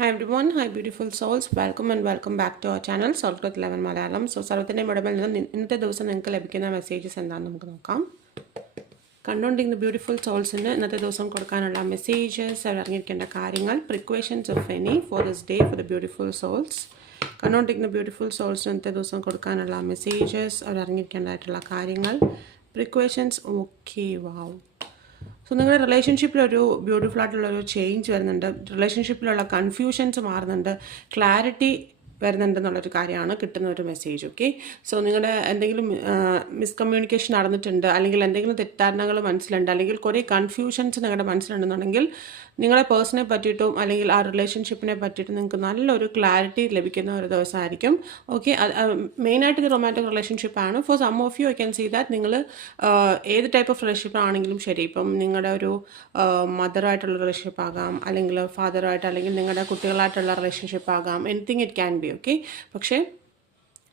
Hi everyone, hi beautiful souls, welcome back to our channel Soul Truth 11 Malayalam. So സർവത്തിൻ്റെ മുടമ്പിൽ നിന്ന് ഇന്നത്തെ ദിവസം നിങ്ങൾക്ക് ലഭിക്കുന്ന മെസ്സേജസ് എന്താണെന്ന് നമുക്ക് നോക്കാം. കണ്ടുകൊണ്ടിരിക്കുന്ന ബ്യൂട്ടിഫുൾ സോൾസിന് ഇന്നത്തെ ദിവസം കൊടുക്കാനുള്ള മെസ്സേജസ്, അവർ അറിഞ്ഞിരിക്കേണ്ട കാര്യങ്ങൾ, precautions of any for this day for the beautiful souls. കണ്ടുകൊണ്ടിരിക്കുന്ന ബ്യൂട്ടിഫുൾ സോൾസിന് ഇന്നത്തെ ദിവസം കൊടുക്കാനുള്ള മെസ്സേജസ്, അവർ അറിഞ്ഞിരിക്കേണ്ടതായിട്ടുള്ള കാര്യങ്ങൾ, പ്രിക്വേഷൻസ്. ഓക്കെ, വാവ്. സോ നിങ്ങളുടെ റിലേഷൻഷിപ്പിലൊരു ബ്യൂട്ടിഫുൾ ആയിട്ടുള്ളൊരു ചേഞ്ച് വരുന്നുണ്ട്, റിലേഷൻഷിപ്പിലുള്ള കൺഫ്യൂഷൻസ് മാറുന്നുണ്ട്, ക്ലാരിറ്റി വരുന്നുണ്ടെന്നുള്ളൊരു കാര്യമാണ് കിട്ടുന്ന ഒരു മെസ്സേജ്. ഓക്കെ, സോ നിങ്ങളുടെ എന്തെങ്കിലും മിസ്കമ്മ്യൂണിക്കേഷൻ നടന്നിട്ടുണ്ട്, അല്ലെങ്കിൽ എന്തെങ്കിലും തെറ്റാരണകൾ മനസ്സിലുണ്ട്, അല്ലെങ്കിൽ കുറേ കൺഫ്യൂഷൻസ് നിങ്ങളുടെ മനസ്സിലുണ്ടെന്നുണ്ടെങ്കിൽ നിങ്ങളെ പേഴ്സണെ പറ്റിയിട്ടും അല്ലെങ്കിൽ ആ റിലേഷൻഷിപ്പിനെ പറ്റിയിട്ടും നിങ്ങൾക്ക് നല്ലൊരു ക്ലാരിറ്റി ലഭിക്കുന്ന ഒരു ദിവസമായിരിക്കും. ഓക്കെ, മെയിനായിട്ട് ഇത് റൊമാൻറ്റിക് റിലേഷൻഷിപ്പാണ്. For some of you I can see that നിങ്ങൾ ഏത് ടൈപ്പ് ഓഫ് റിലേഷൻഷിപ്പ് ആണെങ്കിലും ശരി, ഇപ്പം നിങ്ങളുടെ ഒരു മദറായിട്ടുള്ള റിലേഷൻഷിപ്പ് ആകാം, അല്ലെങ്കിൽ ഫാദറായിട്ട്, അല്ലെങ്കിൽ നിങ്ങളുടെ കുട്ടികളായിട്ടുള്ള റിലേഷൻഷിപ്പ് ആകാം, anything it can be. Okay, പക്ഷേ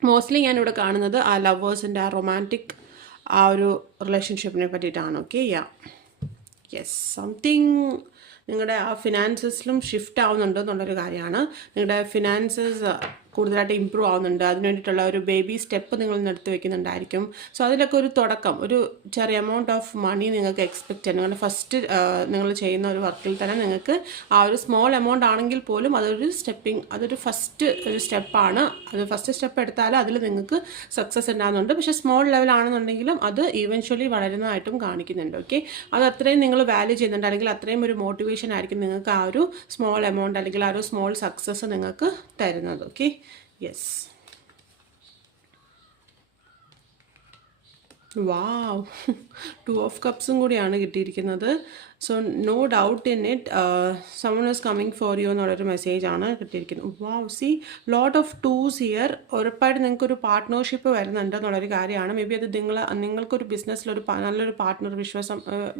മോസ്റ്റ്ലി ഞാനിവിടെ കാണുന്നത് ആ ലവേഴ്സിൻ്റെ ആ റൊമാൻറ്റിക് ആ ഒരു റിലേഷൻഷിപ്പിനെ പറ്റിയിട്ടാണ്. ഓക്കെ, യെസ്, സംതിങ് നിങ്ങളുടെ ആ ഫിനാൻസസിലും ഷിഫ്റ്റ് ആവുന്നുണ്ട് എന്നുള്ളൊരു കാര്യമാണ്. നിങ്ങളുടെ ഫിനാൻസസ് കൂടുതലായിട്ട് ഇമ്പ്രൂവ് ആവുന്നുണ്ട്, അതിന് വേണ്ടിയിട്ടുള്ള ഒരു ബേബി സ്റ്റെപ്പ് നിങ്ങൾ എടുത്ത് വെക്കുന്നുണ്ടായിരിക്കും. സോ അതിലൊക്കെ ഒരു തുടക്കം, ഒരു ചെറിയ എമൗണ്ട് ഓഫ് മണി നിങ്ങൾക്ക് എക്സ്പെക്റ്റ് ചെയ്യാം. നിങ്ങളുടെ ഫസ്റ്റ് നിങ്ങൾ ചെയ്യുന്ന ഒരു വർക്കിൽ തന്നെ നിങ്ങൾക്ക് ആ ഒരു സ്മോൾ എമൗണ്ട് ആണെങ്കിൽ പോലും അതൊരു ഫസ്റ്റ് ഒരു സ്റ്റെപ്പാണ്. അത് ഫസ്റ്റ് സ്റ്റെപ്പ് എടുത്താൽ അതിൽ നിങ്ങൾക്ക് സക്സസ് ഉണ്ടാകുന്നുണ്ട്. പക്ഷേ സ്മോൾ ലെവലാണെന്നുണ്ടെങ്കിലും അത് ഈവൻച്വലി വളരുന്നതായിട്ടും കാണിക്കുന്നുണ്ട്. ഓക്കെ, അത് അത്രയും നിങ്ങൾ വാല്യൂ ചെയ്യുന്നുണ്ട്, അല്ലെങ്കിൽ അത്രയും ഒരു മോട്ടിവേഷൻ ആയിരിക്കും നിങ്ങൾക്ക് ആ ഒരു സ്മോൾ എമൗണ്ട് അല്ലെങ്കിൽ ആ ഒരു സ്മോൾ സക്സസ് നിങ്ങൾക്ക് തരുന്നത്. ഓക്കെ, യെസ്, വാവ്, 2 ഓഫ് കപ്സും കൂടിയാണ് കിട്ടിയിരിക്കുന്നത്. So no doubt in it someone is coming for you എന്നുള്ളൊരു മെസ്സേജാണ് കിട്ടിയിരിക്കുന്നത്. Wow, see lot of twos here. ഉറപ്പായിട്ട് നിങ്ങൾക്കൊരു പാർട്ട്ണർഷിപ്പ് വരുന്നുണ്ട് എന്നുള്ളൊരു കാര്യമാണ്. മേ ബി അത് നിങ്ങൾക്കൊരു ബിസിനസ്സിലൊരു നല്ലൊരു പാർട്ട്ണർ,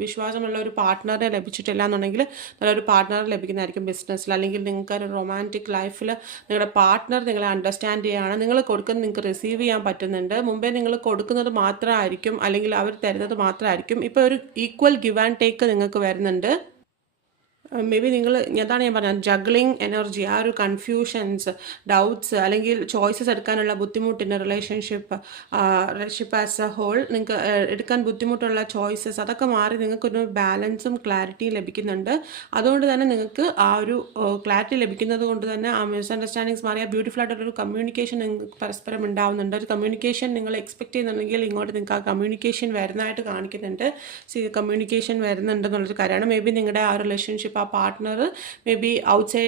വിശ്വാസമുള്ള ഒരു പാർട്ട്ണറെ ലഭിച്ചിട്ടില്ല എന്നുണ്ടെങ്കിൽ നല്ലൊരു പാർട്ട്ണർ ലഭിക്കുന്നതായിരിക്കും ബിസിനസ്സിൽ. അല്ലെങ്കിൽ നിങ്ങൾക്ക് ഒരു റൊമാൻറ്റിക് ലൈഫിൽ നിങ്ങളുടെ പാർട്ട്ണർ നിങ്ങളെ അണ്ടർസ്റ്റാൻഡ് ചെയ്യുകയാണ്, നിങ്ങൾ കൊടുക്കുന്നത് നിങ്ങൾക്ക് റിസീവ് ചെയ്യാൻ പറ്റുന്നുണ്ട്. മുമ്പേ നിങ്ങൾ കൊടുക്കുന്നത് മാത്രമായിരിക്കും, അല്ലെങ്കിൽ അവർ തരുന്നത് മാത്രമായിരിക്കും. ഇപ്പോൾ ഒരു ഈക്വൽ ഗിവ് ആൻഡ് ടേക്ക് നിങ്ങൾക്ക് വരുന്നുണ്ട്. മേ ബി അതാണ് ഞാൻ പറഞ്ഞത്, ജഗ്ലിങ് എനർജി, ആ ഒരു കൺഫ്യൂഷൻസ്, ഡൗട്ട്സ്, അല്ലെങ്കിൽ ചോയ്സസ് എടുക്കാനുള്ള ബുദ്ധിമുട്ടിൻ്റെ റിലേഷൻഷിപ്പ് ആസ് എ ഹോൾ നിങ്ങൾക്ക് എടുക്കാൻ ബുദ്ധിമുട്ടുള്ള ചോയ്സസ്, അതൊക്കെ മാറി നിങ്ങൾക്കൊരു ബാലൻസും ക്ലാരിറ്റിയും ലഭിക്കുന്നുണ്ട്. അതുകൊണ്ട് തന്നെ നിങ്ങൾക്ക് ആ ഒരു ക്ലാരിറ്റി ലഭിക്കുന്നത് കൊണ്ട് തന്നെ ആ മിസ്അണ്ടർസ്റ്റാൻഡിങ്സ് മാറി ആ ബ്യൂട്ടിഫുൾ ആയിട്ടൊരു കമ്മ്യൂണിക്കേഷൻ നിങ്ങൾക്ക് പരസ്പരം ഉണ്ടാവുന്നുണ്ട്. ഒരു കമ്മ്യൂണിക്കേഷൻ നിങ്ങൾ എക്സ്പെക്ട് ചെയ്യുന്നുണ്ടെങ്കിൽ ഇങ്ങോട്ട് നിങ്ങൾക്ക് ആ കമ്മ്യൂണിക്കേഷൻ വരുന്നതായിട്ട് കാണിക്കുന്നുണ്ട്. കമ്മ്യൂണിക്കേഷൻ വരുന്നുണ്ടെന്നുള്ളൊരു കാര്യമാണ്. മേ ബി നിങ്ങളുടെ ആ റിലേഷൻഷിപ്പ്, ആ പാർട്ട്ണർ മേ ബി ഔട്ട്സൈഡ്